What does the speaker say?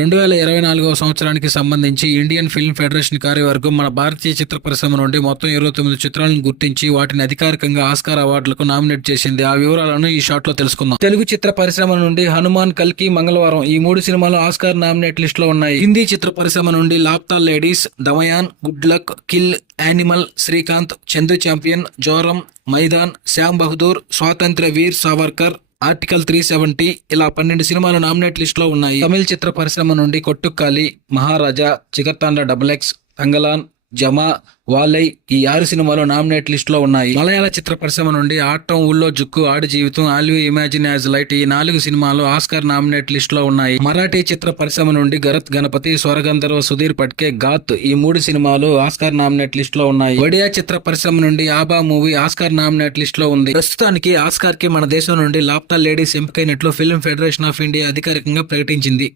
2024వ సంవత్సరానికి సంబంధించి Indian film federation కార్యవర్గం మన భారతీయ చిత్ర పరిశ్రమ నుండి మొత్తం 29 చిత్రాలను గుర్తించి వాటిని అధికారికంగా ఆస్కార్ అవార్డులకు నామినేట్ చేసింది. ఆ వివరాలను ఈ షాట్ లో తెలుసుకుందాం. తెలుగు చిత్ర పరిశ్రమ నుండి హనుమాన్, కల్కి, మంగళవారం ఈ 3 సినిమాలు ఆస్కార్ నామినేట్ లిస్ట్ లో ఉన్నాయి. హిందీ చిత్ర పరిశ్రమ నుండి లాప్తా ladies, Damayan, good luck, kill, animal, Srikanth, Chandu champion, Zoram, Maidan, Shyam Bahadur, స్వాతంత్ర్య వీర్ సావర్కర్, ఆర్టికల్ 370 ఇలా 12 సినిమాలు నామినేట్ లిస్ట్ లో ఉన్నాయి. తమిళ చిత్ర పరిశ్రమ నుండి కొట్టుక్కాలి, మహారాజా, చిగర్తాండ XX, తంగలాన్, జమా, వాలై ఈ 6 సినిమాలు నామినేట్ లిస్ట్ లో ఉన్నాయి. మలయాళ చిత్ర పరిశ్రమ నుండి ఆట్టం, ఊళ్ళో జుక్కు, ఆడి జీవితం, ఆల్వీ ఇమాజిన్ యాజ్ లైట్ ఈ 4 సినిమాలు ఆస్కార్ నామినేట్ లిస్ట్ లో ఉన్నాయి. మరాఠీ చిత్ర పరిశ్రమ నుండి గరత్ గణపతి, స్వరగంధర్వ, సుధీర్ పట్కే, గాత్ ఈ 3 సినిమాలు ఆస్కార్ నామినేట్ లిస్ట్ లో ఉన్నాయి. ఒడియా చిత్ర పరిశ్రమ నుండి Aba movie Oscar nominate list లో ఉంది. ప్రస్తుతానికి ఆస్కార్ కి మన దేశం నుండి లాప్తా ladies ఎంపికైనట్లు film federation of India అధికారికంగా ప్రకటించింది.